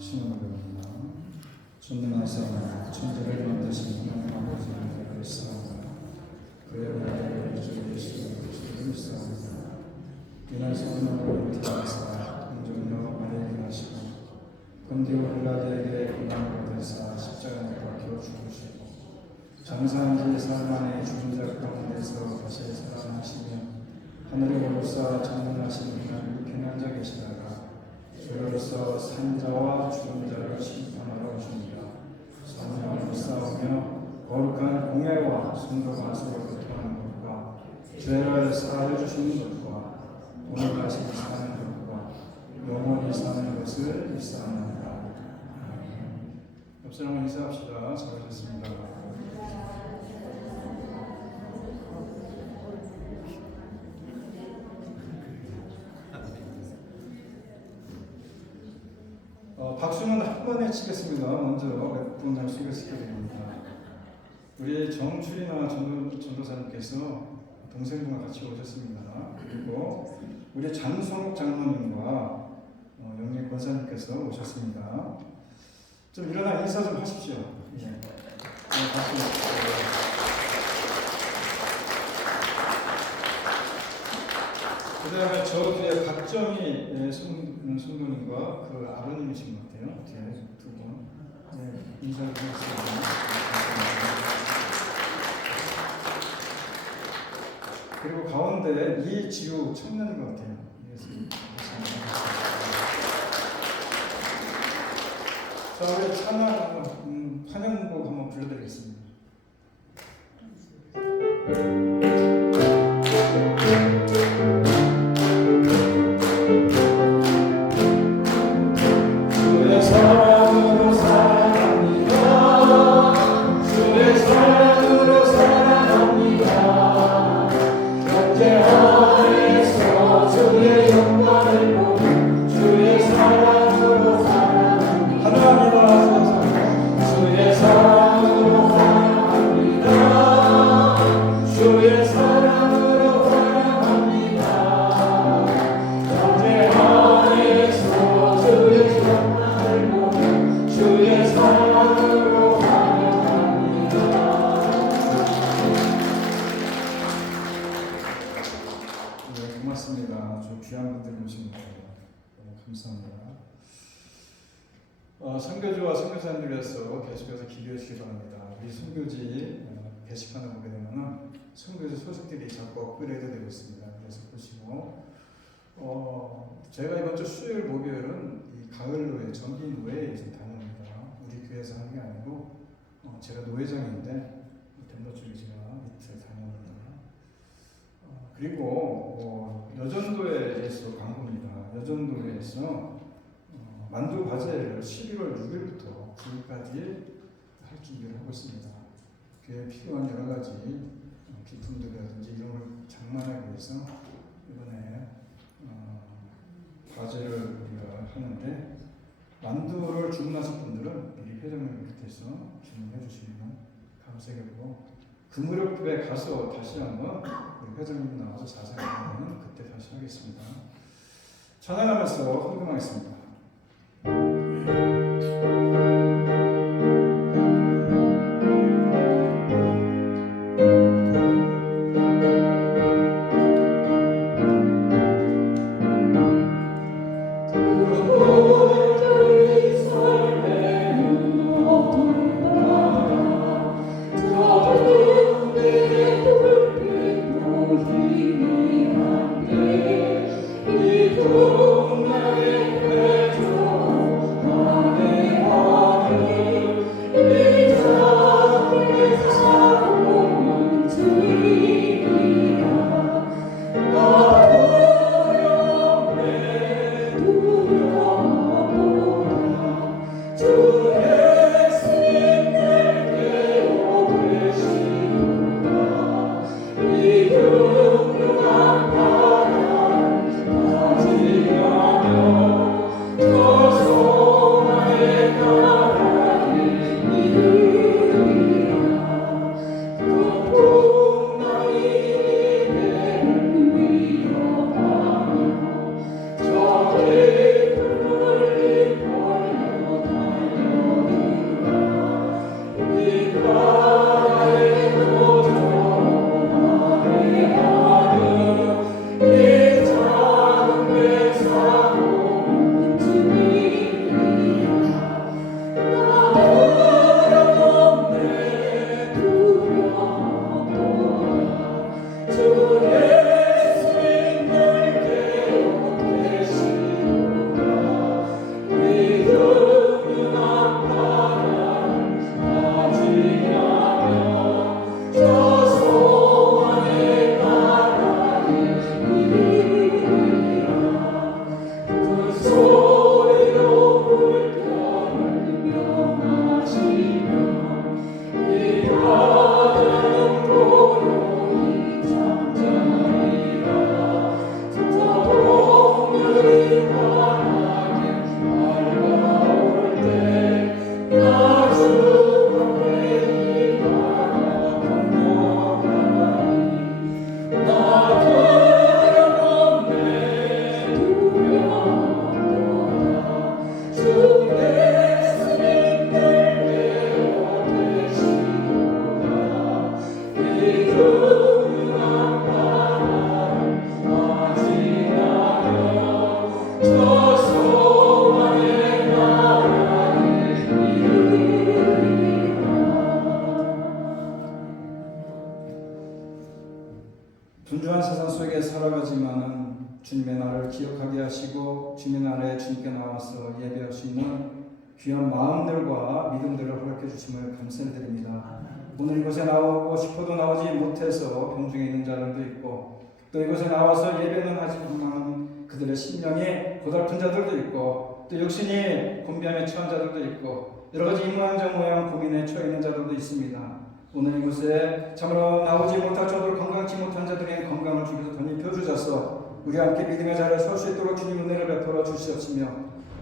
신원합니다. 존dem하사 천지를 만드신 하나님 아버지를 그리스도입니다. 그의 아들 주 예수 그리스도를 믿사옵니다. 이날 성령으로 인도하사 공중력 아래에 하시고 본디오 빌라도에게 고난을 받으사 십자가에 못 박혀 죽으시고 장사한 지 사흘 만에 죽은 자 가운데서 다시 살아나시며 하늘에 오르사 전능하신 하나님 편한 자 계시다가 주로서 산자와 죽은 자를 심판하러 오십니다. 성령을 싸우며 거룩한 공예와 성도가 서로 교통하는 것과 죄를 사하여 주시는 것과 오늘 다시 사는 것과 영원히 사는 것을 믿사옵나이다. 옆 사람과 인사합시다. 잘하셨습니다. 박수는 한 번에 치겠습니다. 먼저 몇 분을 소개시켜드립니다. 우리 정출이나 전도사님께서 동생분과 같이 오셨습니다. 그리고 우리 장성욱 장로님과 영리 권사님께서 오셨습니다. 좀 일어나 인사 좀 하십시오. 네. 그 다음에 저 뒤에 박정희 성도님과 그 아버님이신 것 같아요. 뒤에 두 분. 네, 인사를 드리겠습니다. 그리고 가운데 이지우 청년인 것 같아요. 자, 우리 찬양곡 한번 불러드리겠습니다. 고맙습니다. 저 귀한 분들 모신 거 너무 감사합니다. 선교주와 선교사님들께서 계속해서 기도해 주시기 바랍니다. 우리 선교지 게시판을 보게 되면은 선교지 소식들이 자꾸 업그레이드 되고 있습니다. 그래서 보시고 제가 이번 주 수요일 목요일은 이 가을노예 정기 노예에 좀 다녀옵니다. 우리 교회에서 하는 게 아니고 제가 노회장인데 덴버쪽에 제가 이틀 다녀옵니다. 그리고 여전도에서 광고입니다. 여전도에서 만두 과제를 11월 6일부터 9일까지 할 준비를 하고 있습니다. 교회에 필요한 여러 가지 기품들이라든지 이런 걸 장만하기 위해서 이번에 과제를 우리가 하는데 만두를 주문하신 분들은 미리 회장님을 비롯해서 주문해 주시면 감사하겠고 그 무렵에 가서 다시 한번 우리 회장님 나와서 자세히 하면 그때 다시 하겠습니다. 찬양하면서 헌금하겠습니다. 두려워 하시고 주님 안에 주님께 나와서 예배할 수 있는 귀한 마음들과 믿음들을 허락해 주심을 감사드립니다. 오늘 이곳에 나오고 싶어도 나오지 못해서 병중에 있는 자들도 있고 또 이곳에 나와서 예배는 하지만 그들의 심령이 고달픈 자들도 있고 또 육신이 곤비함에 처한 자들도 있고 여러 가지 이모양저모양 고민에 처해 있는 자들도 있습니다. 오늘 이곳에 참으로 나오지 못할 정도로 건강치 못한 자들에게 건강을 주셔서 덧입혀 주셔서 우리 함께 믿음의 자리에 설 수 있도록 주님 은혜를 베풀어 주시옵시며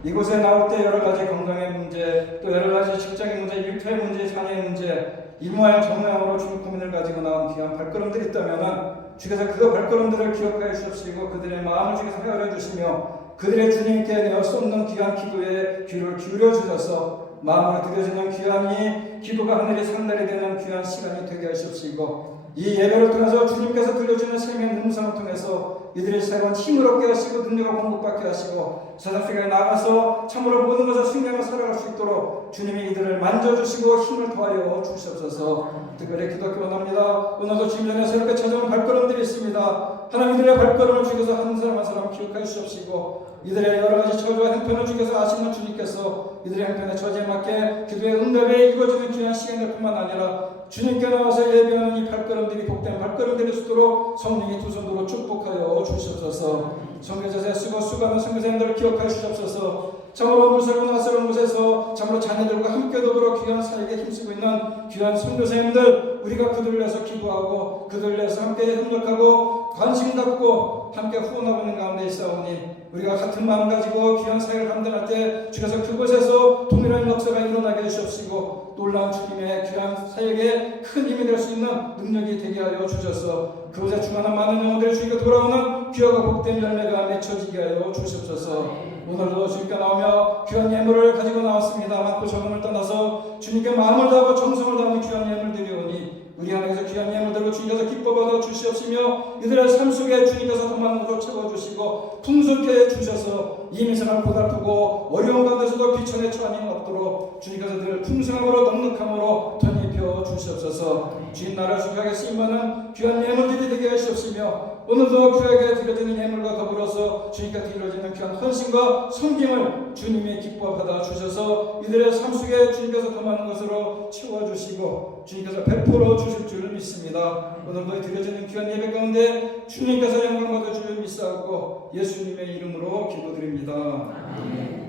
이곳에 나올 때 여러 가지 건강의 문제 또 여러 가지 직장의 문제 일터의 문제 자녀의 문제 이모양 저모양으로 주님 고민을 가지고 나온 귀한 발걸음들이 있다면 주께서 그 발걸음들을 기억하여 주시고 그들의 마음을 주께서 헤아려 주시며 그들의 주님께 내어 쏟는 귀한 기도에 귀를 기울여 주셔서 마음으로 드려지는 귀한 이 기도가 하늘이 산달이 되는 귀한 시간이 되게 하시옵시고 이 예배를 통해서 주님께서 들려주는 생명의 음성을 통해서 이들의 새로운 힘을 얻게 하시고 능력을 공급받게 하시고 세상 속에 나가서 참으로 모든 것을 승리하며 살아갈 수 있도록 주님이 이들을 만져주시고 힘을 더하여 주시옵소서. 특별히 기도하기 원합니다. 오늘도 주님 전에 새롭게 찾아온 발걸음들이 있습니다. 하나님 이들의 발걸음을 주께서 한 사람 한 사람 기억하여 주시옵시고 이들의 여러 가지 처지와 형편을 주께서 아시는 주님께서 이들의 형편의 처지에 맞게 기도의 응답에 이루어지는 귀한 시간들 뿐만 아니라 주님께 나와서 예배하는 이 발걸음들이 복된 발걸음들이 있도록 성령이 두 손으로 축복하여 주시옵소서. 선교사에 수고하는 선교사님들을 기억하여 주시옵소서. 참으로 무서운 낯설은 곳에서 참으로 자녀들과 함께 도도록 귀한 사역에 힘쓰고 있는 귀한 선교사님들 우리가 그들을 위해서 기도하고 그들을 위해서 함께 협력하고 관심 갖고 함께 후원하고 있는 가운데 있사오니 우리가 같은 마음 가지고 귀한 사역을 감당할 때 주께서 그곳에서 동일한 역사가 일어나게 해주시옵시고 놀라운 주님의 귀한 사역에 큰 힘이 될 수 있는 능력이 되게 하여 주셔서 그곳에 충만한 많은 영혼들이 주님께 돌아오는 귀하고 복된 열매가 맺혀지게 하여 주시옵소서. 오늘도 주님께 나오며 귀한 예물을 가지고 나왔습니다. 많고 적음을 떠나서 주님께 마음을 다하고 정성을 다하는 귀한 예물 드리오니 우리 안에서 귀한 예물들로 주님께서 기뻐받아 주시옵시며 이들의 삶 속에 주님께서 더 많은 것을 채워주시고 풍성케 주셔서 이 미생을 보답하고 어려운 가운데서도 비천에 처하는 없도록 주님께서 늘 풍성함으로 넉넉함으로 덧입혀 주시옵소서. 주님 나라 주하게 쓰임받는 귀한 예물들이 되게 하시옵시며 오늘도 귀하게 드려지는 예물과 더불어서 주님께 드려지는 귀한 헌신과 섬김을 주님의 기뻐 받아 주셔서 이들의 삶 속에 주님께서 더 많은 것으로 채워주시고 주님께서 베풀어 주실 줄을 믿습니다. 오늘도 드려지는 귀한 예배 가운데 주님께서 영광 받아 주를 믿사옵고 예수님의 이름으로 기도드립니다. 아멘.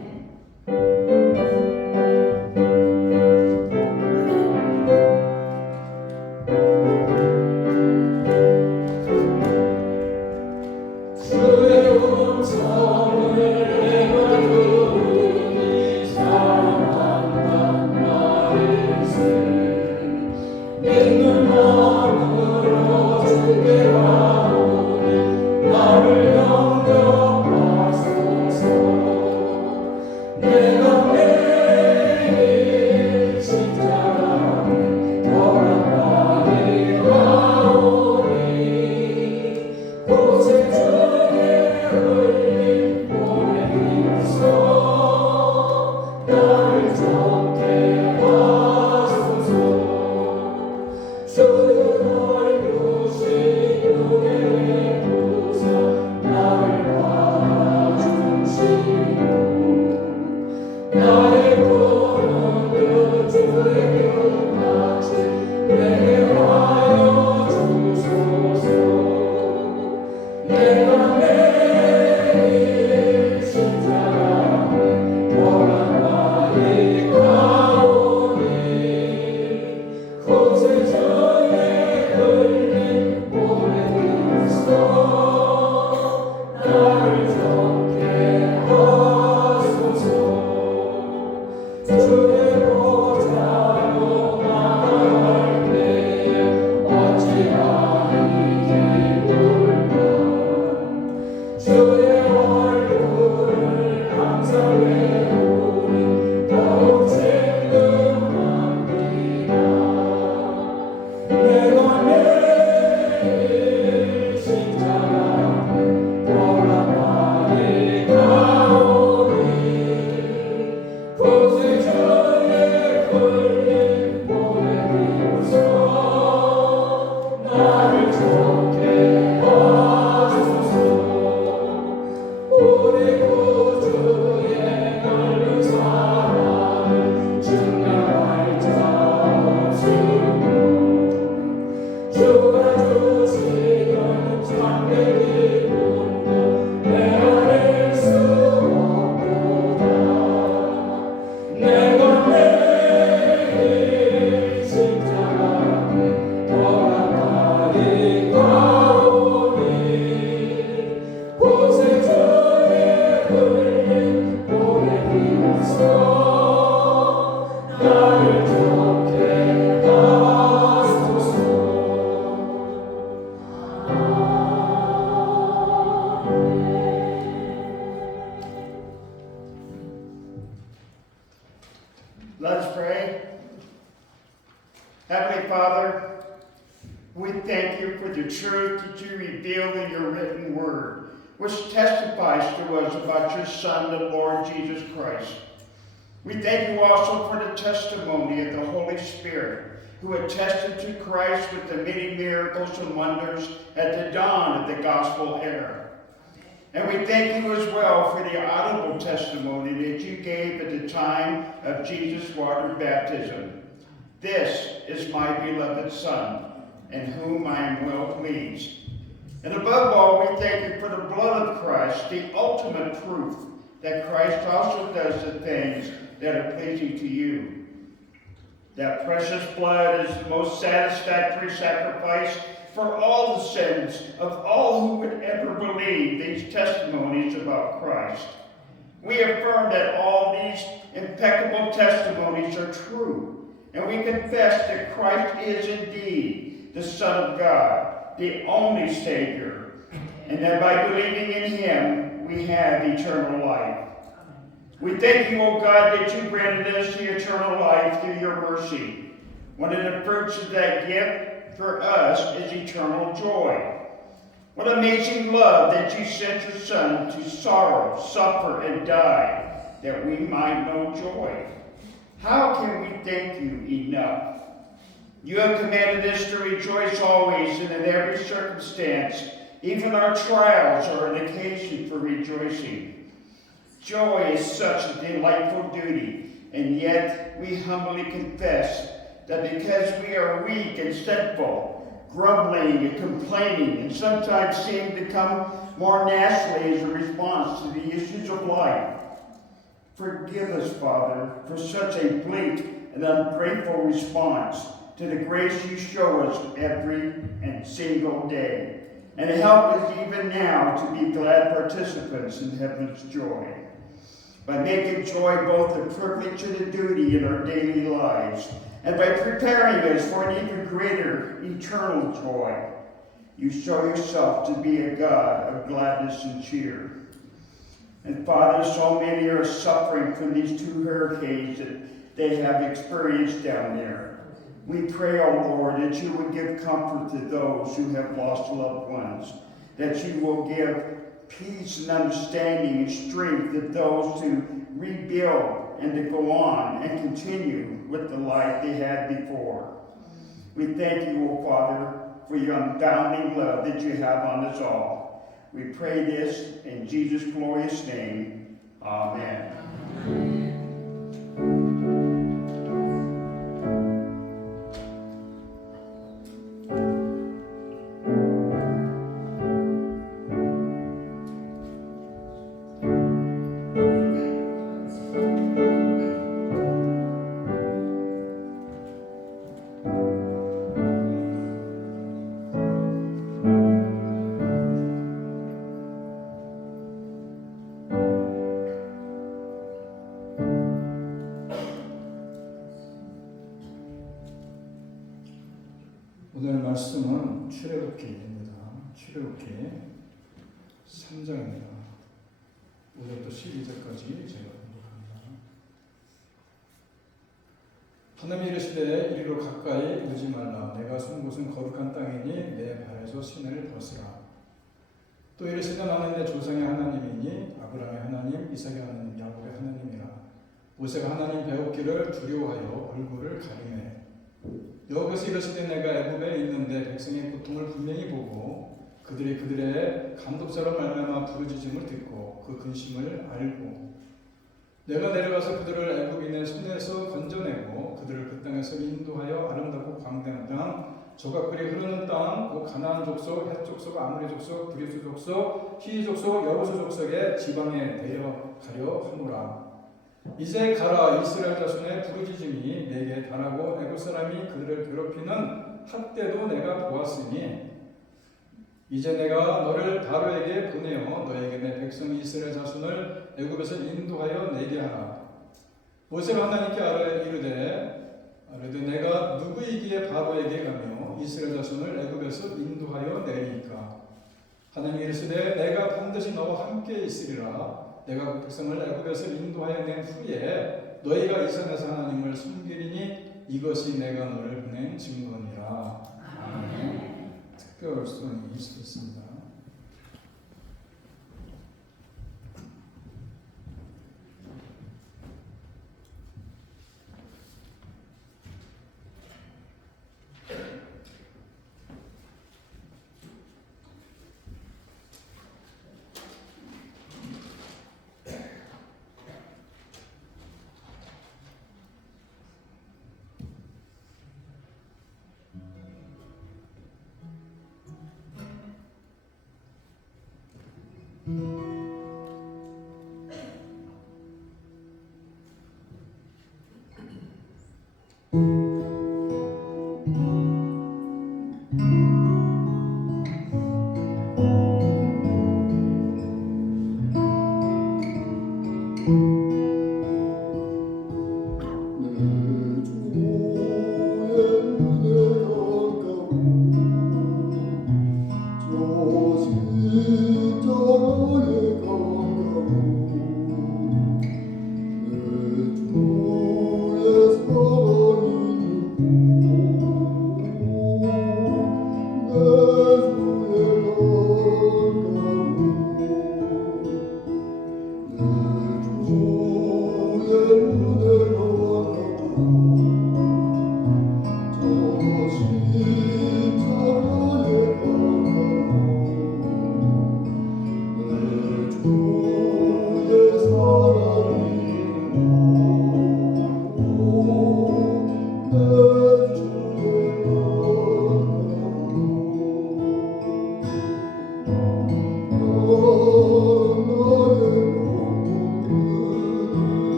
우리 Let us pray. Heavenly Father, we thank you for the truth that you revealed in your written word, which testifies to us about your Son, the Lord Jesus Christ. We thank you also for the testimony of the Holy Spirit, who attested to Christ with the many miracles and wonders at the dawn of the gospel era. And we thank you as well for the audible testimony that you gave at the time of Jesus' water baptism. This is my beloved Son, in whom I am well pleased. And above all, we thank you for the blood of Christ, the ultimate proof that Christ also does the things that are pleasing to you. That precious blood is the most satisfactory sacrifice for all the sins of all who would ever believe these testimonies about Christ. We affirm that all these impeccable testimonies are true, and we confess that Christ is indeed the Son of God, the only Savior, and that by believing in him, we have eternal life. We thank you, O God, that you granted us the eternal life through your mercy. One of the fruits of that gift for us is eternal joy. What amazing love that you sent your Son to sorrow, suffer, and die, that we might know joy. How can we thank you enough? You have commanded us to rejoice always and in every circumstance. Even our trials are an occasion for rejoicing. Joy is such a delightful duty, and yet we humbly confess that because we are weak and sinful, grumbling and complaining, and sometimes seem to come more nastily as a response to the issues of life. Forgive us, Father, for such a bleak and ungrateful response to the grace you show us every and single day, and help us even now to be glad participants in heaven's joy. By making joy both a privilege and a duty in our daily lives, and by preparing us for an even greater eternal joy, you show yourself to be a God of gladness and cheer. And Father, so many are suffering from these two hurricanes that they have experienced down there. We pray, O Lord, that you would give comfort to those who have lost loved ones, that you will give peace and understanding and strength to those to rebuild and to go on and continue with the life they had before. We thank you, O Father, for your unbounding love that you have on us all. We pray this in Jesus' glorious name. Amen. 오늘 말씀은 출애굽기입니다. 출애굽기 3장입니다. 5절부터 12절까지 제가 공독합니다. 하나님이 이르시되 이리로 가까이 오지 말라. 내가 선 곳은 거룩한 땅이니 내 발에서 신을 벗으라. 또 이르시되 나는 내 조상의 하나님이니 아브라함의 하나님, 이삭의 하나님, 야곱의 하나님이라. 모세가 하나님 배웠기를 두려워하여 얼굴을 가리매 여기서 이르시되 내가 애굽에 있는데 백성의 고통을 분명히 보고 그들의 감독자로 말미암아 부르짖음을 듣고 그 근심을 알고 내가 내려가서 그들을 애굽인의 손에서 건져내고 그들을 그 땅에서 인도하여 아름답고 광대한 땅 조각꿀이 흐르는 땅 곧 가나안 족속, 헷 족속, 아모리 족속, 브리스 족속, 히위 족속, 여부수 족속의 지방에 내려가려 하노라. 이제 가라. 이스라엘 자손의 부르짖음이 내게 달하고 애굽 사람이 그들을 괴롭히는 학대도 내가 보았으니 이제 내가 너를 바로에게 보내어 너에게 내 백성 이스라엘 자손을 애굽에서 인도하여 내게 하라. 모세가 하나님께 이르되 내가 누구이기에 바로에게 가며 이스라엘 자손을 애굽에서 인도하여 내리까. 하나님이 이르시되 내가 반드시 너와 함께 있으리라. 내가 백성을 애굽에서 인도하여 낸 후에 너희가 이 산에서 하나님을 섬기리니 이것이 내가 너를 보낸 증거니라. 특별성이 있습니다.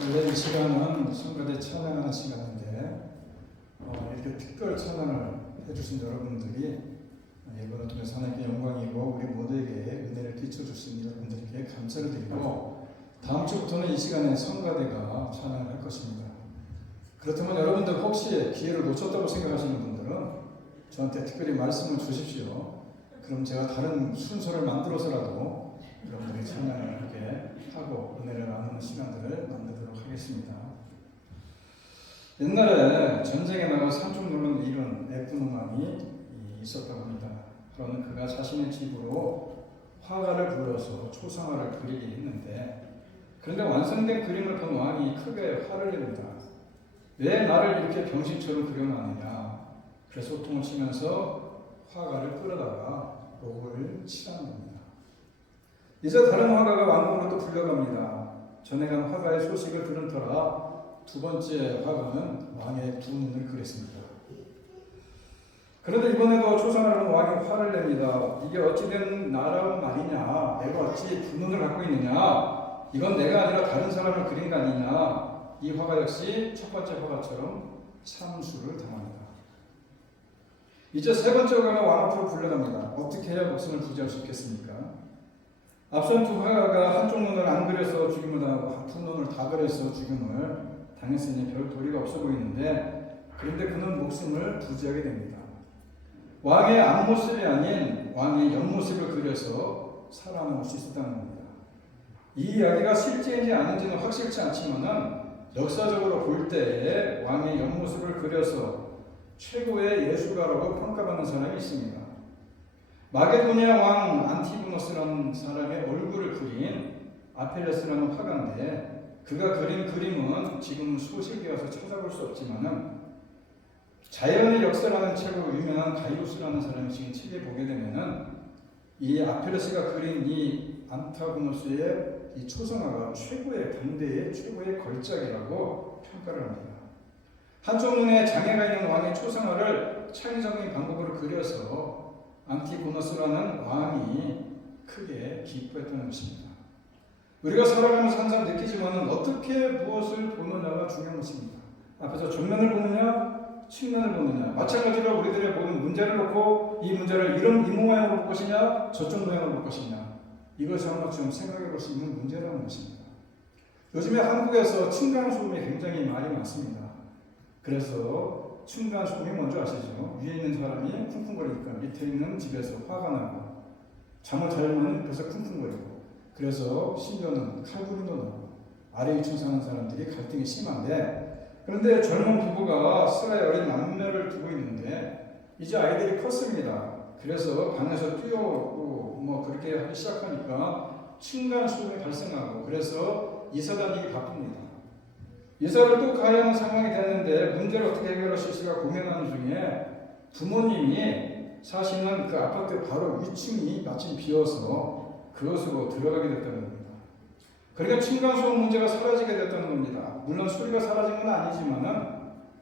원래 이 시간은 성가대 찬양하는 시간인데 이렇게 특별 찬양을 해주신 여러분들이 예배를 통해서 하나님께 영광이고 우리 모두에게 은혜를 끼쳐주신 여러분들에게 감사를 드리고 다음 주부터는 이 시간에 성가대가 찬양을 할 것입니다. 그렇다면 여러분들 혹시 기회를 놓쳤다고 생각하시는 분들은 저한테 특별히 말씀을 주십시오. 그럼 제가 다른 순서를 만들어서라도 여러분들이 찬양을 하게 하고 은혜를 나누는 시간들을 만들도록 하겠습니다. 옛날에 전쟁에 나가 산중 노는 이런 예쁜 음악이 있었다고 합니다. 그러는 그가 자신의 집으로 화가를 불러서 초상화를 그리게 했는데 그런데 완성된 그림을 본 왕이 크게 화를 냅니다. 왜 나를 이렇게 병신처럼 그려놨느냐. 그래서 호통을 치면서 화가를 끌어다가 록을 치라는 겁니다. 이제 다른 화가가 왕궁으로 또 불려갑니다. 전에 간 화가의 소식을 들은 터라 두 번째 화가는 왕의 두 눈을 그렸습니다. 그런데 이번에도 초상화로는 왕이 화를 냅니다. 이게 어찌된 나라운 말이냐? 내가 어찌 두 눈을 갖고 있느냐? 이건 내가 아니라 다른 사람을 그린 거 아니냐? 이 화가 역시 첫 번째 화가처럼 참수를 당합니다. 이제 세 번째 화가가 왕 앞으로 불러갑니다. 어떻게 해야 목숨을 부지할 수 있겠습니까? 앞선 두 화가가 한쪽 눈을 안 그려서 죽임을 당하고 두 눈을 다 그려서 죽임을 당했으니 별 도리가 없어 보이는데, 그런데 그는 목숨을 부지하게 됩니다. 왕의 앞모습이 아닌 왕의 옆모습을 그려서 살아남을 수 있었다는 겁니다. 이 이야기가 실제인지 아닌지는 확실치 않지만은 역사적으로 볼 때에 왕의 옆모습을 그려서 최고의 예술가라고 평가받는 사람이 있습니다. 마게도니아 왕 안티고노스라는 사람의 얼굴을 그린 아펠레스라는 화가인데, 그가 그린 그림은 지금 소식이 와서 찾아볼 수 없지만은 자연의 역사라는 책으로 유명한 가이로스라는 사람이 지금 책에 보게 되면은 이 아펠레스가 그린 이 안타고노스의 이 초상화가 최고의 당대의 최고의 걸작이라고 평가를 합니다. 한쪽 눈에 장애가 있는 왕의 초상화를 창의적인 방법으로 그려서 안티고노스라는 왕이 크게 기뻐했다는 것입니다. 우리가 살아가면서 항상 느끼지만은 어떻게 무엇을 보느냐가 중요한 것입니다. 앞에서 정면을 보느냐, 측면을 보느냐. 마찬가지로 우리들의 모든 문제를 놓고 이 문제를 이 모양으로 볼 것이냐, 저쪽 모양으로 볼 것이냐. 이것이 한번 좀 생각해 볼 수 있는 문제라는 것입니다. 요즘에 한국에서 층간소음이 굉장히 많이 많습니다. 그래서 층간소음이 뭔지 아시죠? 위에 있는 사람이 쿵쿵거리니까 밑에 있는 집에서 화가 나고, 잠을 자려면 옆에서 쿵쿵거리고, 그래서 심지어는 칼부림도 나고, 아래 2층 사는 사람들이 갈등이 심한데, 그런데 젊은 부부가 스라의 어린 남매를 두고 있는데 이제 아이들이 컸습니다. 그래서 방에서 뛰어오고 뭐 그렇게 하기 시작하니까 층간소음이 발생하고, 그래서 이사 다니기 바쁩니다. 이사를 또 가야 하는 상황이 됐는데 문제를 어떻게 해결할 수 있을까 고민하는 중에 부모님이 사실은 그 아파트 바로 위층이 마침 비어서 그것으로 들어가게 됐다는 겁니다. 그러니까 층간소음 문제가 사라지게 됐다는 겁니다. 물론 소리가 사라진 건 아니지만은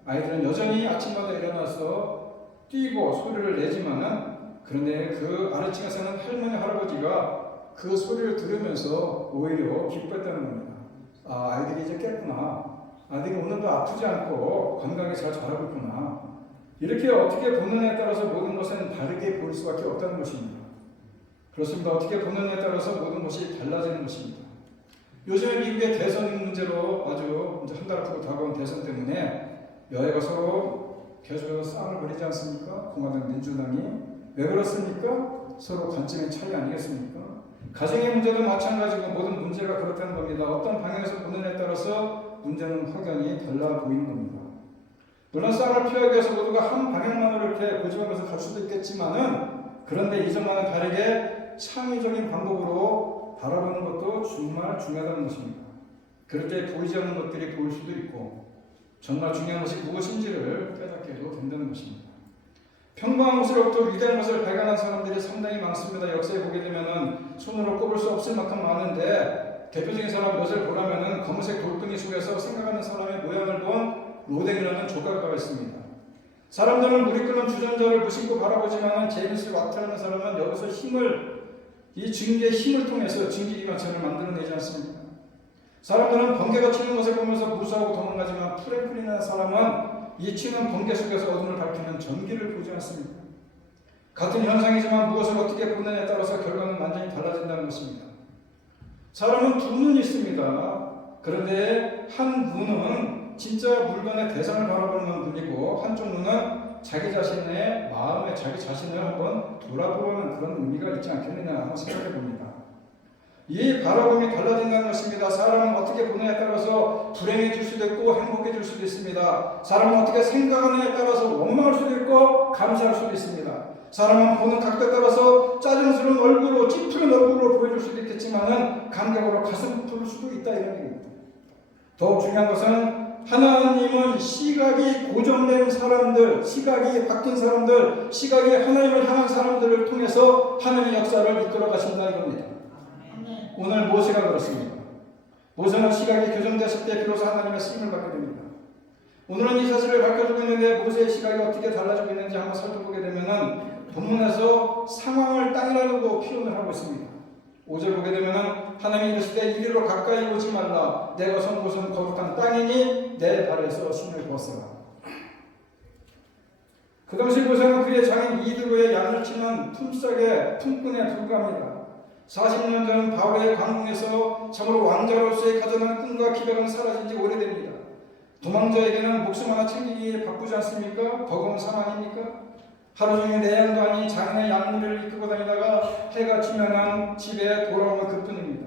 아이들은 여전히 아침마다 일어나서 뛰고 소리를 내지만은, 그런데 그 아래층에 사는 할머니 할아버지가 그 소리를 들으면서 오히려 기뻐했다는 겁니다. 아, 아이들이 이제 깼구나. 아이들이 오늘도 아프지 않고 건강하게 잘 자라고 있구나. 이렇게 어떻게 보느냐에 따라서 모든 것은 다르게 보일 수밖에 없다는 것입니다. 그렇습니다. 어떻게 보느냐에 따라서 모든 것이 달라지는 것입니다. 요즘에 미국의 대선 문제로 아주 이제 한 달 앞으로 다가온 대선 때문에 여야가 서로 계속해서 싸움을 벌이지 않습니까? 공화당 민주당이. 왜 그렇습니까? 서로 관점의 차이 아니겠습니까? 가정의 문제도 마찬가지고 모든 문제가 그렇다는 겁니다. 어떤 방향에서 보느냐에 따라서 문제는 확연히 달라 보이는 겁니다. 물론 싸움을 피하기 위해서 모두가 한 방향만으로 이렇게 고집하면서 갈 수도 있겠지만은, 그런데 이전과는 다르게 창의적인 방법으로 바라보는 것도 정말 중요하다는 것입니다. 그렇게 보이지 않는 것들이 보일 수도 있고, 정말 중요한 것이 무엇인지를 깨닫게 해도 된다는 것입니다. 평범한 것으로부터 위대한 것을 발견한 사람들이 상당히 많습니다. 역사에 보게 되면은 손으로 꼽을 수 없을 만큼 많은데, 대표적인 사람 몇을 보라면은 검은색 돌덩이 속에서 생각하는 사람의 모양을 본 로댕이라는 조각가가 있습니다. 사람들은 물이 끓는 주전자를 무심코 바라보지만은 제임스 와트라는 사람은 여기서 이 증기의 힘을 통해서 증기기관차를 만들어내지 않습니까? 사람들은 번개가 치는 것을 보면서 무서워하고 도망가지만 프랭클린이라는 사람은 이 치는 번개 속에서 어둠을 밝히는 전기를 보지 않습니다. 같은 현상이지만 무엇을 어떻게 보느냐에 따라서 결과는 완전히 달라진다는 것입니다. 사람은 두 눈이 있습니다. 그런데 한 눈은 진짜 물건의 대상을 바라보는 눈이고, 한쪽 눈은 자기 자신의 마음에 자기 자신을 한번 돌아보는 그런 의미가 있지 않겠느냐 한번 생각해 봅니다. 이 바라봄이 달라진다는 것입니다. 사람은 어떻게 보느냐에 따라서 불행해질 수도 있고 행복해질 수도 있습니다. 사람은 어떻게 생각하느냐에 따라서 원망할 수도 있고 감사할 수도 있습니다. 사람은 보는 각도에 따라서 짜증스러운 얼굴로 찌푸린 얼굴로 보여줄 수도 있겠지만은 감격으로 가슴 부를 수도 있다, 이런 얘기입니다. 더욱 중요한 것은 하나님은 시각이 고정된 사람들, 시각이 바뀐 사람들, 시각이 하나님을 향한 사람들을 통해서 하나님의 역사를 이끌어 가신다, 이겁니다. 오늘 모세가 그렇습니다. 모세는 시각이 교정됐을 때 비로소 하나님의 쓰임을 받게 됩니다. 오늘은 이 사실을 밝혀주고 있는데 모세의 시각이 어떻게 달라지고 있는지 한번 살펴보게 되면은 본문에서 상황을 땅이라고 표현을 하고 있습니다. 5절 보게 되면은 하나님이 이르실 때 이리로 가까이 오지 말라. 내가 선 곳은 거룩한 땅이니 내 발에서 신을 벗어라. 그 당시 모세는 그의 장인 이드로의 양을 치는 품삯의 품꾼에 불과합니다. 40년 전 바로의 광궁에서 참으로 왕자로서의 가져난 꿈과 기백은 사라진 지 오래됩니다. 도망자에게는 목숨 하나 챙기기 바쁘지 않습니까? 버거운 삶 아닙니까? 하루 종일 내양도 아닌 장인의 양무리를 이끌고 다니다가 해가 지면은 집에 돌아오는 그뿐입니다.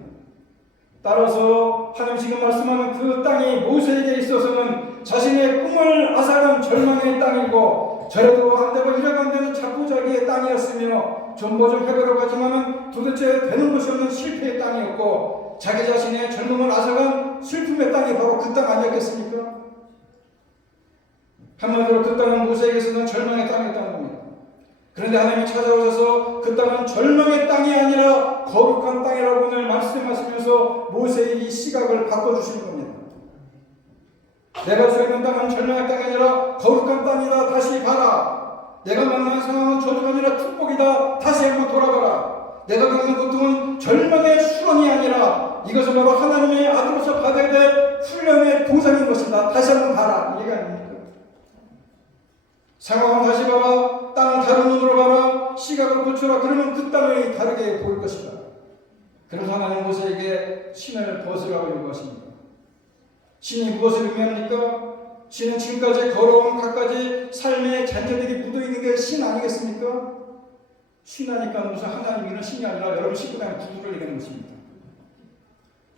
따라서 하나님 지금 말씀하는 그 땅이 모세에게 있어서는 자신의 꿈을 앗아간 절망의 땅이고 저래도 안 되고 이래도 안 되는 자포자기의 땅이었으며 좀 해보려고 하지만은 도대체 되는 것이 없는 실패의 땅이었고 자기 자신의 젊음을 앗아간 슬픔의 땅이 바로 그 땅 아니었겠습니까? 한마디로 그 땅은 모세에게서는 절망의 땅이었다는 겁니다. 그런데 하나님이 찾아오셔서 그 땅은 절망의 땅이 아니라 거룩한 땅이라고 오늘 말씀하시면서 모세의 이 시각을 바꿔주시는 겁니다. 내가 서 있는 땅은 절망의 땅이 아니라 거룩한 땅이다. 다시 봐라. 내가 만나는 상황은 저주가 아니라 축복이다. 다시 한번 돌아봐라. 내가 겪는 고통은 절망의 수원이 아니라 이것은 바로 하나님의 아들로서 받아야 될 훈련의 보상인 것이다. 다시 한번 봐라. 이해가 아닙니까? 상황을 다시 봐라. 땅을 다른 눈으로 봐라. 시각을 고쳐라. 그러면 그 땅이 다르게 보일 것이다. 그래서 하나님 모세에게 신을 벗으라고 요구하십니다. 신이 무엇을 의미합니까? 신은 지금까지 걸어온 갖가지 삶의 잔재들이 묻어있는 게 신 아니겠습니까? 신하니까 무슨 하나님 이런 신이 아니라 여러분 씻고 다니는 구두를 얘기하는 것입니다.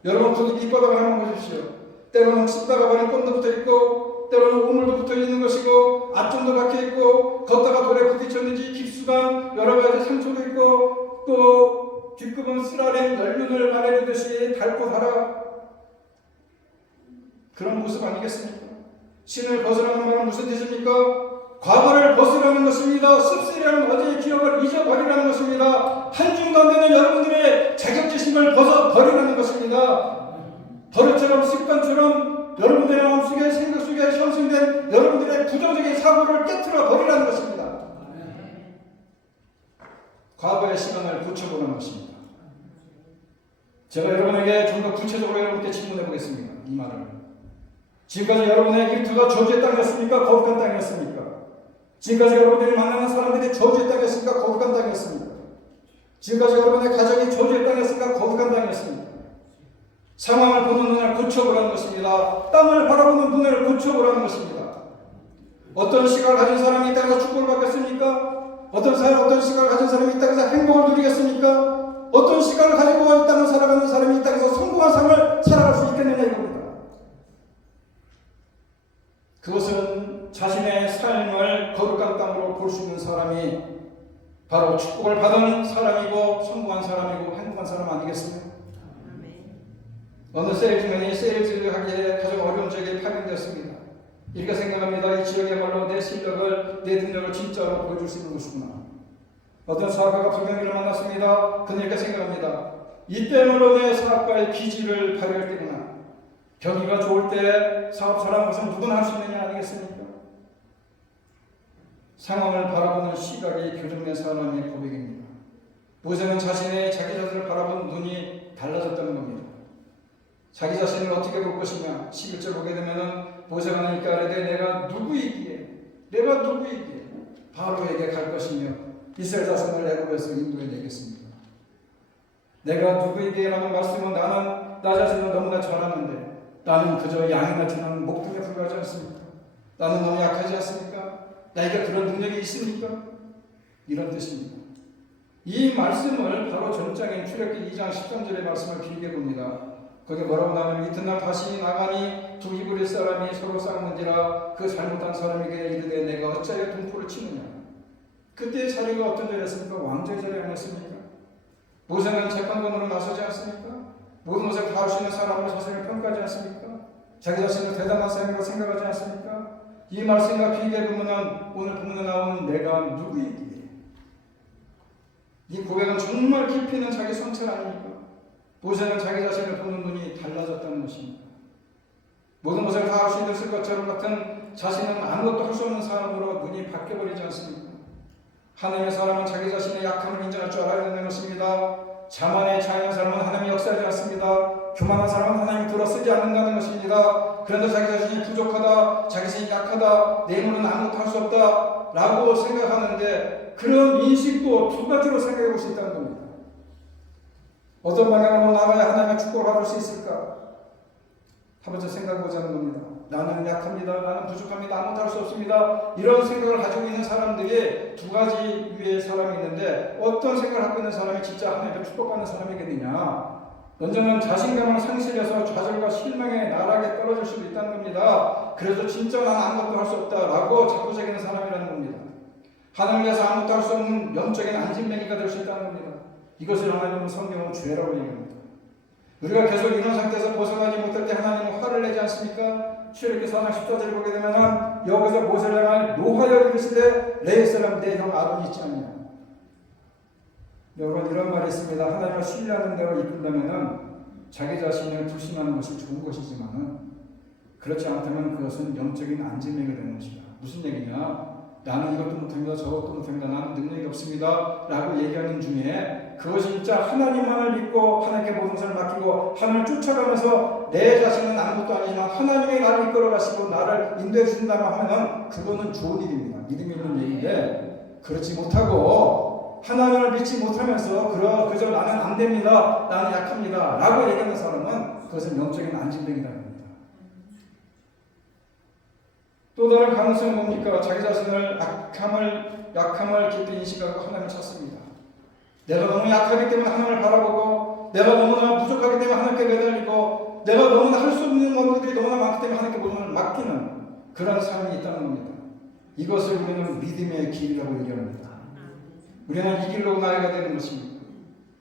여러분 구두 밑바닥을 한번 보십시오. 때로는 씻다가 버린 껌도 붙어있고 때로는 우물도 붙어있는 것이고 앞점도 박혀있고 걷다가 돌에 부딪혔는지 깊숙한 여러가지 상처도 있고 또 뒷급은 쓰라린 연륜을 말해주듯이 닳고 달아 그런 모습 아니겠습니까? 신을 벗으라는 말은 무슨 뜻입니까? 과거를 벗으라는 것입니다. 씁쓸이라는 어제의 기억을 잊어버리라는 것입니다. 한줌도 안 되는 여러분들의 자격지심을 벗어버리라는 것입니다. 버릇처럼 습관처럼 여러분들의 마음속에 생각 속에 형성된 여러분들의 부정적인 사고를 깨트려 버리라는 것입니다. 과거의 시간을 고쳐보라는 것입니다. 제가 여러분에게 좀 더 구체적으로 여러분께 질문해 보겠습니다. 이 말을. 지금까지 여러분의 일터가 저주의 땅이었습니까? 거룩한 땅이었습니까? 지금까지 여러분들이 만나는 사람들이 저주의 땅이었습니까? 거룩한 땅이었습니까? 지금까지 여러분의 가정이 저주의 땅이었습니까? 거룩한 땅이었습니까? 상황을 보는 눈을 고쳐보라는 것입니다. 땅을 바라보는 눈을 고쳐보라는 것입니다. 어떤 시각을 가진 사람이 이 땅에서 축복을 받겠습니까? 어떤 시각을 가진 사람이 이 땅에서 행복을 누리겠습니까? 어떤 시각을 가지고 이 땅을 살아가는 사람이 이 땅에서 성공한 삶을 살아갈 수 있겠느냐 이겁니다. 그것은 자신의 삶을 거룩한 땅으로 볼 수 있는 사람이 바로 축복을 받은 사람이고 성공한 사람이고 행복한 사람 아니겠습니까? 어느 세일즈맨이 세일즈를 하기에 가장 어려운 지역에 파견되었습니다. 이렇게 생각합니다. 이 지역이야말로 내 실력을, 내 능력을 진짜로 보여줄 수 있는 곳이구나. 어떤 사업가가 불경기를 만났습니다. 그는 이렇게 생각합니다. 이때야말로 내 사업가의 기질을 발휘할 때구나. 경기가 좋을 때 사업 잘하는 것은 누구나 할 수 있느냐 아니겠습니까? 상황을 바라보는 시각이 교정된 사람의 고백입니다. 모세는 자기 자신을 바라보는 눈이 달라졌다는 겁니다. 자기 자신을 어떻게 볼 것이냐 11절 보게 되면은 모세가 하나님께 아뢰되 내가 누구이기에 바로에게 갈 것이며 이스라엘 자손을 애굽에서 인도해 내겠습니다. 내가 누구이기에 라는 말씀은 나는 나 자신을 너무나 잘 아는데 나는 그저 양이나 주는 목동에 불과하지 않습니까? 나는 너무 약하지 않습니까? 나에게 그런 능력이 있습니까? 이런 뜻입니다. 이 말씀을 바로 전장인 출애굽기 2장 13절의 말씀을 길게 봅니다. 거기 뭐라고 나오냐면 이튿날 다시 나가니 두 히브리 사람이 서로 싸우는지라 그 잘못한 사람에게 이르되 내가 어찌하여 동포를 치느냐. 그때의 자리가 어떤 자리였습니까? 왕자의 자리 아니었습니까? 모세는 재판관으로 나서지 않습니까? 모든 것을 다 할 수 있는 사람으로 자신을 평가하지 않습니까? 자기 자신을 대단한 사람이라고 생각하지 않습니까? 이 말씀과 비교해 보면 오늘 본문에 나오는 내가 누구이기에 이 고백은 정말 깊이 있는 자기 성찰 아닙니까? 모세는 자기 자신을 보는 눈이 달라졌다는 것입니다. 모든 것을 다 할 수 있을 것처럼 같은 자신은 아무것도 할 수 없는 사람으로 눈이 바뀌어버리지 않습니까? 하나님의 사람은 자기 자신의 약함을 인정할 줄 알아야 된다는 것입니다. 자만에 차이는 사람은 하나님이 역사하지 않습니다. 교만한 사람은 하나님이 들어쓰지 않는다는 것입니다. 그런데 자기 자신이 부족하다, 자기 자신이 약하다, 내 힘으로는 아무것도 할 수 없다 라고 생각하는데, 그런 인식도 두 가지로 생각해 볼 수 있다는 겁니다. 어떤 방향으로 나가야 하나님의 축복을 받을 수 있을까? 한 번째 생각해 보자는 겁니다. 나는 약합니다. 나는 부족합니다. 아무것도 할 수 없습니다. 이런 생각을 가지고 있는 사람들이 두 가지 유의 사람이 있는데, 어떤 생각을 하고 있는 사람이 진짜 하나님의 축복받는 사람이겠느냐? 먼저는 자신감을 상실해서 좌절과 실망의 나락에 떨어질 수도 있다는 겁니다. 그래서 진짜 나는 아무것도 할 수 없다라고 자꾸 새기는 사람이라는 겁니다. 하나님을 위해서 아무것도 할 수 없는 영적인 안진뱅이가 될 수 있다는 겁니다. 이것을 하나님은 성경은 죄라고 얘기합니다. 우리가 계속 이런 상태에서 벗어나지 못할 때 하나님은 화를 내지 않습니까? 출애굽기 4장 14절을 보게 되면 여기서 모세를 향하여 노하여 이르시되 레위 사람 내 형 아론이 있지 않냐. 여러분, 이런 말이 있습니다. 하나님을 신뢰하는 대로 이끌려면 자기 자신을 불신하는 것이 좋은 것이지만, 그렇지 않다면 그것은 영적인 안진뱅이가 되는 것이다. 무슨 얘기냐? 나는 이것도 못합니다. 저것도 못합니다. 나는 능력이 없습니다 라고 얘기하는 중에, 그것이 진짜 하나님만을 믿고 하나님께 모든 것을 맡기고 하나님을 쫓아가면서 내 자신은 아무것도 아니지만 하나님이 나를 이끌어 가시고 나를 인도해 주신다고 하면 그거는 좋은 일입니다. 믿음이 있는 얘기인데, 그렇지 못하고 하나님을 믿지 못하면서 그저 나는 안 됩니다, 나는 약합니다 라고 얘기하는 사람은 그것은 영적인 안진뱅이라는 겁니다. 또 다른 가능성은 뭡니까? 자기 자신을 약함을 깊이 인식하고 하나님을 찾습니다. 내가 너무 약하기 때문에 하나님을 바라보고, 내가 너무나 부족하기 때문에 하나님께 매달리고, 내가 너무나 할 수 없는 것들이 너무나 많기 때문에 하나님께 모든 것을 맡기는 그런 삶이 있다는 겁니다. 이것을 우리는 믿음의 길이라고 얘기합니다. 우리는 이 길로 나아가야 되는 것입니다.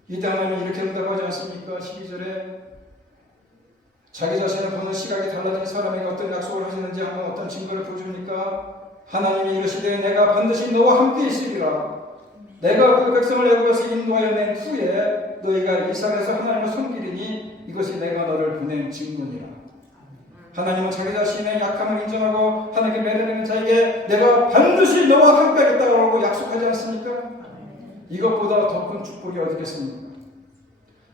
이때 하나님은 이렇게 한다고 하지 않습니까? 12절에 자기 자신을 보는 시각이 달라진 사람에게 어떤 약속을 하시는지 한번 어떤 증거를 보여줍니까? 하나님이 이르시되 내가 반드시 너와 함께 있으리라. 내가 그 백성을 애굽에서 인도하여 낸 후에 너희가 이 산에서 하나님을 섬기리니 이것이 내가 너를 보낸 증거니라. 하나님은 자기 자신의 약함을 인정하고 하나님께 매달리는 자에게 내가 반드시 너와 함께 하겠다고 약속하지 않습니까? 이것보다 더 큰 축복이 어디 있겠습니까?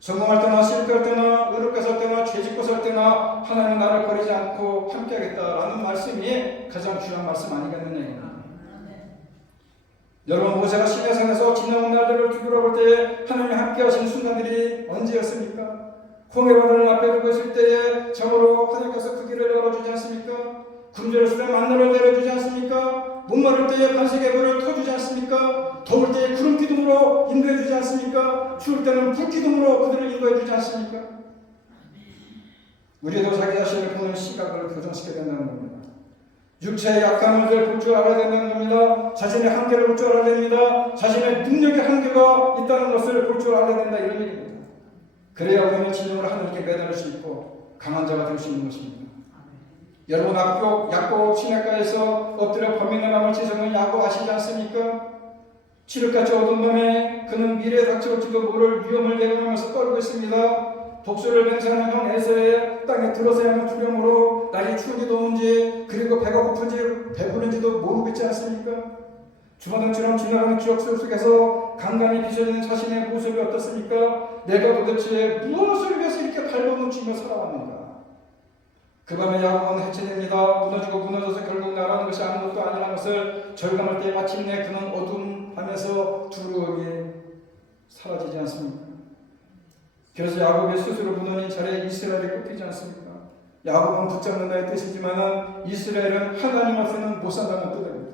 성공할 때나 실패할 때나 의롭게 살 때나 죄짓고 살 때나 하나님은 나를 버리지 않고 함께 하겠다라는 말씀이 가장 중요한 말씀 아니겠느냐. 여러분, 모세가 시내산에서 지나온 날들을 뒤돌아볼 때에 하나님이 함께 하신 순간들이 언제였습니까? 홍해바다를 앞에 두고 있을 때에 참으로 하나님께서 그 길을 열어주지 않습니까? 굶주렸을 때 만나를 내려주지 않습니까? 목마를 때에 반석의 불을 터주지 않습니까? 더울 때에 구름 기둥으로 인도해주지 않습니까? 추울 때는 불 기둥으로 그들을 인도해주지 않습니까? 우리도 자기 자신을 보는 시각을 교정시켜야 된다는 겁니다. 육체의 약함을 볼 줄 알아야 된다는 겁니다. 자신의 한계를 볼 줄 알아야 됩니다. 자신의 능력의 한계가 있다는 것을 볼 줄 알아야 된다, 이런 얘기입니다. 그래야 우리는 진정으로 하나님께 매달릴 수 있고 강한 자가 될 수 있는 것입니다. 여러분, 약국 시내가에서 엎드려 범인의 마음을 치서는 야곱 아시지 않습니까? 칠흑같이 어두운 밤에 그는 미래에 닥쳐올지도 모를 위험을 대응하면서 떨고 있습니다. 독수를 맹세하는 형 에서의 땅에 들어서야 하는 두려움으로 날이 추운지 더운지, 그리고 배가 고픈지 배부른지도 모르고 있지 않습니까? 주마등처럼 지나가는 기억 속에서 간간히 비춰지는 자신의 모습이 어떻습니까? 내가 도대체 무엇을 위해서 이렇게 발버둥치며 살아왔는가? 그 밤에 야곱은 해체됩니다. 무너지고 무너져서 결국 나가는 것이 아무것도 아니라는 것을 절감할 때 마침내 그는 어두운 밤에서 두려움이 사라지지 않습니까? 그래서 야곱의 스스로 무너진 자리에 이스라엘이 꼽히지 않습니까? 야곱은 붙잡는다의 뜻이지만 이스라엘은 하나님 앞에는 못 산다는 뜻입니다.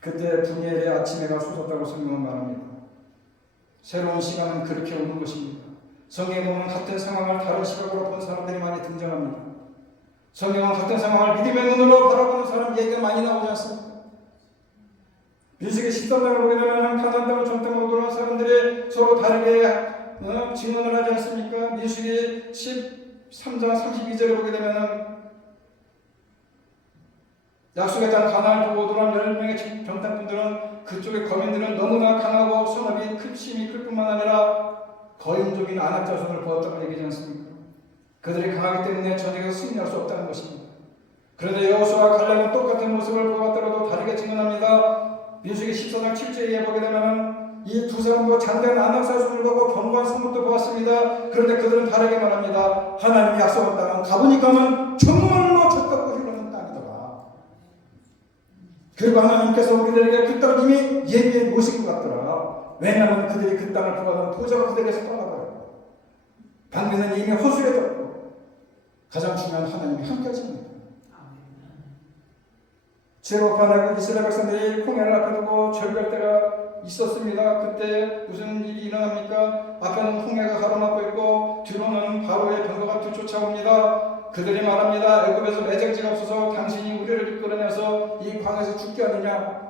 그때 분이엘의 아침해가 솟았다고 성경은 말합니다. 새로운 시간은 그렇게 오는 것입니다. 성경에 보면 같은 상황을 다른 시각으로 본 사람들이 많이 등장합니다. 성경은 같은 상황을 믿음의 눈으로 바라보는 사람 얘기가 많이 나오지 않습니까? 민수기 13장을 보게 되면 가나안 땅을 정탐하고 돌아온 사람들이 서로 다르게 증언을 하지 않습니까? 민수기 13장 32절을 보게 되면 약속의 땅 가나안을 보고 돌아온 10명의 병탄분들은 그쪽의 거민들은 너무나 강하고 성읍이 힘이 클 뿐만 아니라 거인족인 아낙 자손을 보았다고 얘기하지 않습니까? 그들이 강하기 때문에 전쟁에서 승리할 수 없다는 것입니다. 그런데 여호수아와 갈렙은 똑같은 모습을 보았더라도 다르게 증언합니다. 민수기 14장 7절에 보게 되면 이 두 사람도 장대한 아낙 자손을 보고 견고한 성읍도 보았습니다. 그런데 그들은 다르게 말합니다. 하나님이 약속한 땅은 가보니까는 정말로 젖고 흐르는 땅이더라. 그리고 하나님께서 우리들에게 그 땅을 이미 예비해 놓으신 것 같더라. 왜냐하면 그들이 그 땅을 구하던 도저히 그들에게서 떠나버려요. 방비는 이미 허술해졌고 가장 중요한 하나님이 함께 하십니다. 제로판하고 이스라엘 백성들이 홍해를 앞에 두고 절벽 때가 있었습니다. 그때 무슨 일이 일어납니까? 앞에는 홍해가 가로막고 있고 뒤로는 바로의 병거가 뒤쫓아옵니다. 그들이 말합니다. 애굽에서 매장지가 없어서 당신이 우리를 이끌어내서 이 광에서 죽게 하느냐?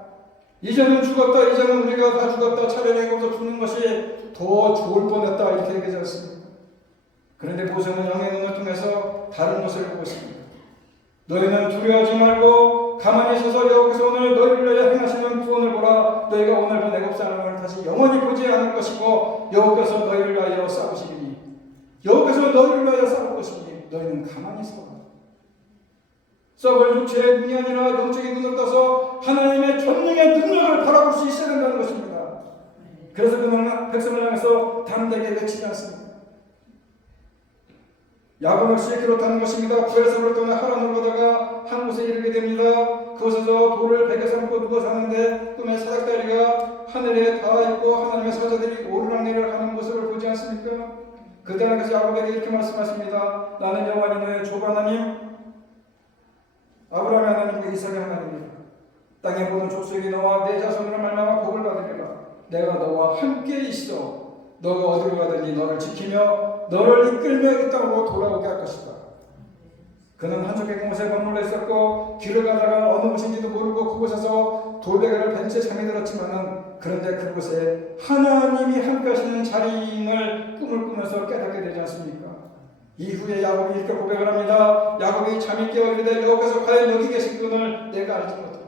이제는 죽었다. 이제는 우리가 다 죽었다. 차라리 애굽에서 죽는 것이 더 좋을 뻔했다. 이렇게 얘기하지 않습니까? 그런데 모세는 영의 눈을 통해서 다른 것을 보고 있습니다. 너희는 두려워하지 말고 가만히 서서 여호와께서 오늘 너희를 위하여 행하시는 구원을 보라. 너희가 오늘 본 애굽 사람을 다시 영원히 보지 않을 것이고 여호와께서 너희를 위하여 싸우시리니 여호와께서 너희를 위하여 싸울 것이니 너희는 가만히 서라. 썩을 육체의 눈이 아니라 영적인 눈을 떠서 하나님의 전능의 능력을 바라볼 수 있어야 된다는 것입니다. 그래서 그는 백성을 향해서 담대하게 외치지 않습니다. 야곱 역시 그렇다는 것입니다. 부엘사를 떠나 하란으로 가다가 한 곳에 이르게 됩니다. 그곳에서 돌을 베개 삼고 누워 사는데 꿈에 사닥다리가 하늘에 닿아 있고 하나님의 사자들이 오르락내리락 하는 모습을 보지 않습니까? 그때 하나님께서 야곱에게 이렇게 말씀하십니다. 나는 여호와니 너의 조부 하나님, 아브라함의 하나님과 이삭의 하나님이다. 땅에 모든 족속이 너와 내 자손으로 말미암아 복을 받으리라. 내가 너와 함께 있어. 너가 어디로 가든지 너를 지키며 너를 이끌며 이 땅으로 돌아오게 할 것이다. 그는 한적의 곳에 머물러 있었고 길을 가다가 어느 곳인지도 모르고 그곳에서 돌베개를 벤 채 잠이 들었지만은 그런데 그곳에 하나님이 함께 하시는 자리임을 꿈을 꾸면서 깨닫게 되지 않습니까? 이후에 야곱이 이렇게 고백을 합니다. 야곱이 잠이 깨어 이르되 여호와께서 과연 여기 계신 분을 내가 알지 못합니다.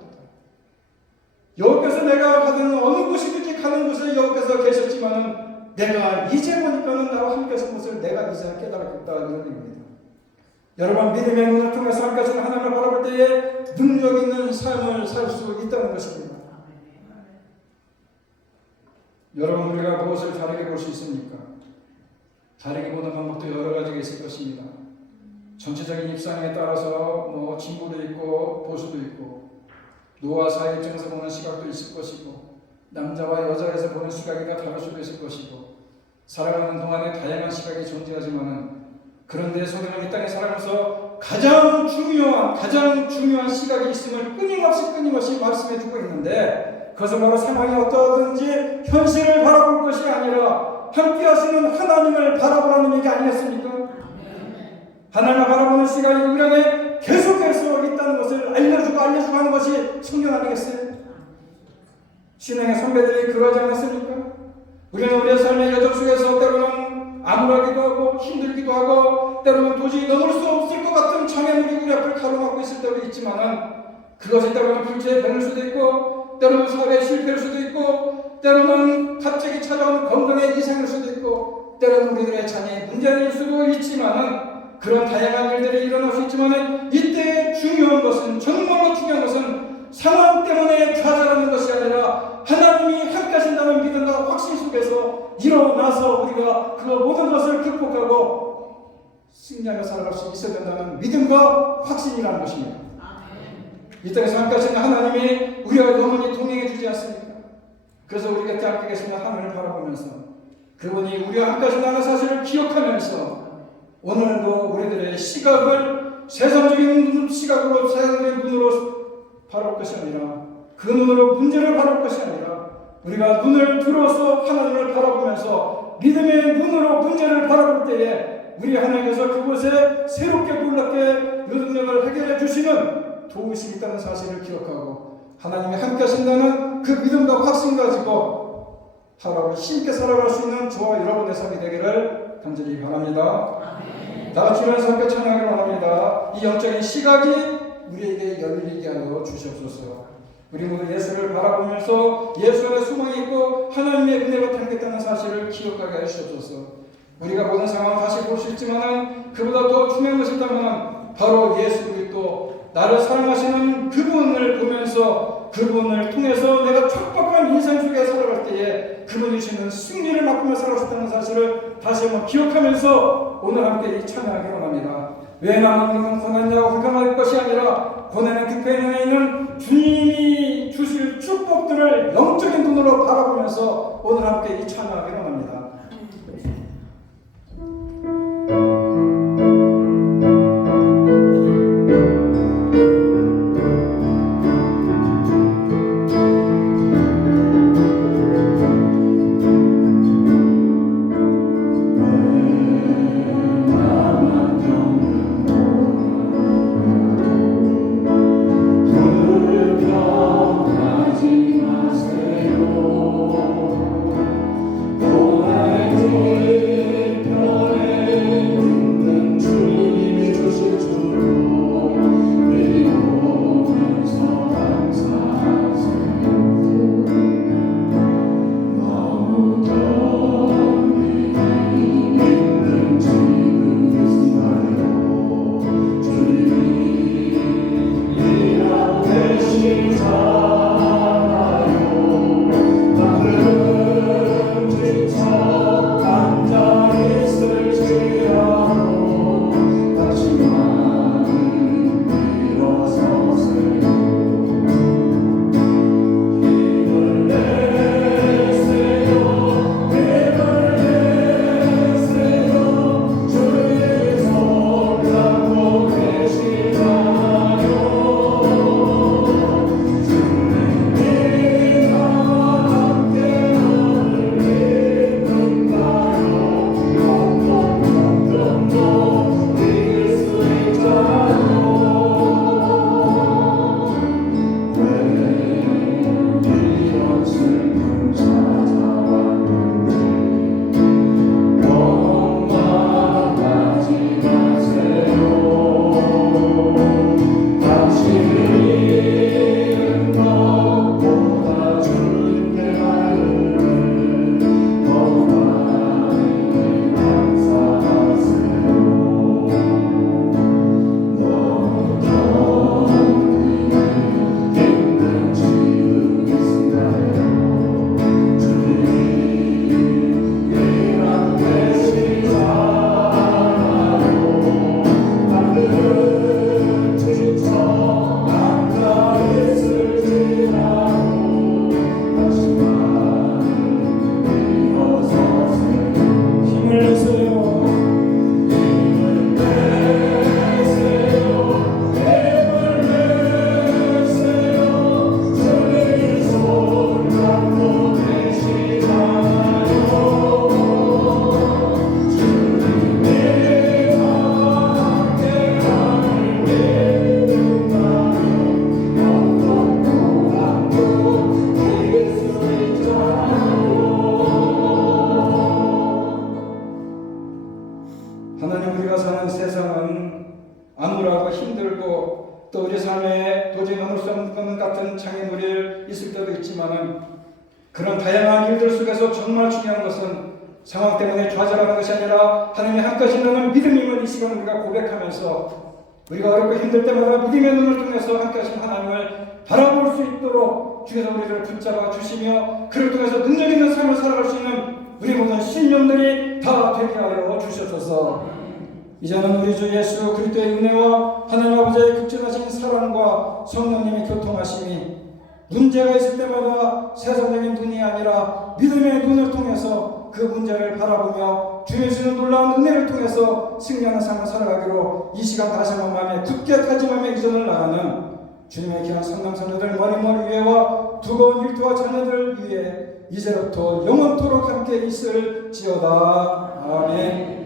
여호와께서 내가 가든 어느 곳이든지 가는 곳에 여호와께서 계셨지만은 내가 이제 보니까는 나와 함께 하신 것을 내가 이제 깨달았다 이런 의미입니다. 여러분 믿음의 눈을 통해서 함께 하시는 하나님을 바라볼 때에 능력 있는 삶을 살 수 있다는 것입니다. 여러분 우리가 무엇을 다르게 볼 수 있습니까? 다르게 보는 방법도 여러 가지가 있을 것입니다. 전체적인 입장에 따라서 진보도 있고 보수도 있고 노와 사회 입장에서 보는 시각도 있을 것이고 남자와 여자에서 보는 시각이 다를 수도 있을 것이고 살아가는 동안에 다양한 시각이 존재하지만은 그런데 성경은 이 땅에 살아가면서 가장 중요한 시각이 있음을 끊임없이 말씀해주고 있는데 그것은 바로 상황이 어떠하든지 현실을 바라볼 것이 아니라 함께 하시는 하나님을 바라보라는 얘기 아니겠습니까? 하나님을 바라보는 시각이 우리 안에 계속해서 있다는 것을 알려주고 하는 것이 성경 아니겠어요? 신앙의 선배들이 그러지 않았습니까? 우리는 우리의 삶의 여정 속에서 때로는 암울하기도 하고 힘들기도 하고 때로는 도저히 넘을 수 없을 것 같은 장애물이 우리 앞을 가로막고 있을 때도 있지만은 그것이 때로는 불체의 병일 수도 있고 때로는 사회의 실패일 수도 있고 때로는 갑자기 찾아온 건강의 이상일 수도 있고 때로는 우리들의 장애의 문제일 수도 있지만은 그런 다양한 일들이 일어날 수 있지만은 이때 중요한 것은 정말로 중요한 것은 상황 때문에 좌절하는 것이 아니라 하나님이 함께 하신다는 믿음과 확신 속에서 일어나서 우리가 그 모든 것을 극복하고 승리하며 살아갈 수 있어야 된다는 믿음과 확신이라는 것입니다. 이 땅에서 함께 하시는 하나님이 우리와 영원히 동행해 주지 않습니까? 그래서 우리 곁에 함께 계시는 하나님을 바라보면서 그분이 우리와 함께 하신다는 사실을 기억하면서 오늘도 우리들의 시각을 세상적인 시각으로 세상적인 눈으로 바라볼 것이 아니라 그 눈으로 문제를 바라볼 것이 아니라 우리가 눈을 들어서 하나님을 바라보면서 믿음의 눈으로 문제를 바라볼 때에 우리 하나님께서 그곳에 새롭게 놀랍게 그 능력을 해결해 주시는 도우심이 있다는 사실을 기억하고 하나님이 함께 하신다는 그 믿음과 확신 가지고 하루하루 힘있게 살아갈 수 있는 저와 여러분의 삶이 되기를 간절히 바랍니다. 다 같이 일어나서 함께 찬양하기를 원합니다. 이 영적인 시각이 우리에게 열리게 하여 주시옵소서. 우리 모두 예수를 바라보면서 예수 안에 소망이 있고 하나님의 은혜로 택했다는 사실을 기억하게 하시옵소서. 우리가 모든 상황을 다시 볼 수 있지만 그보다 더 중요한 것이 있다면 바로 예수 그리스도, 나를 사랑하시는 그분을 보면서 그분을 통해서 내가 촉박한 인생 속에 살아갈 때에 그분이 주시는 승리를 맛보며 살아왔다는 사실을 다시 한번 기억하면서 오늘 함께 이 찬양을 원합니다. 왜 나는 고난이라고 불평할 것이 아니라 고난의 특별에 있는 주님이 주실 축복들을 영적인 눈으로 바라보면서 오늘 함께 이 찬양을 원합니다. 하나님, 우리가 사는 세상은 암울하고 힘들고 또 우리 삶에 도저히 넘을 수 없는 것 같은 장애물이 있을 때도 있지만은 그런 다양한 일들 속에서 정말 중요한 것은 상황 때문에 좌절하는 것이 아니라 하나님의 한 가지 있는 믿음임을 이 시간 우리가 고백하면서 우리가 어렵고 힘들 때마다 믿음의 눈을 통해서 한 가지 하나님을 바라볼 수 있도록 주께서 우리를 붙잡아 주시며 그를 통해서 능력 있는 삶을 살아갈 수 있는 우리 모든 신령들이 다 되게 하여 주셔서 이제는 우리 주 예수 그리스도의 은혜와 하나님 아버지의 극진하신 사랑과 성령님의 교통하심이 문제가 있을 때마다 세상적인 눈이 아니라 믿음의 눈을 통해서 그 문제를 바라보며 주의 주시는 놀라운 은혜를 통해서 승리하는 삶을 살아가기로 이 시간 다시 한번 마음에 굳게 다짐하며 이전을 나가는 주님의 귀한 성남성녀들 머리머리 위에와 두꺼운 일터와 자녀들 위에 이제부터 영원토록 함께 있을지어다. 아멘.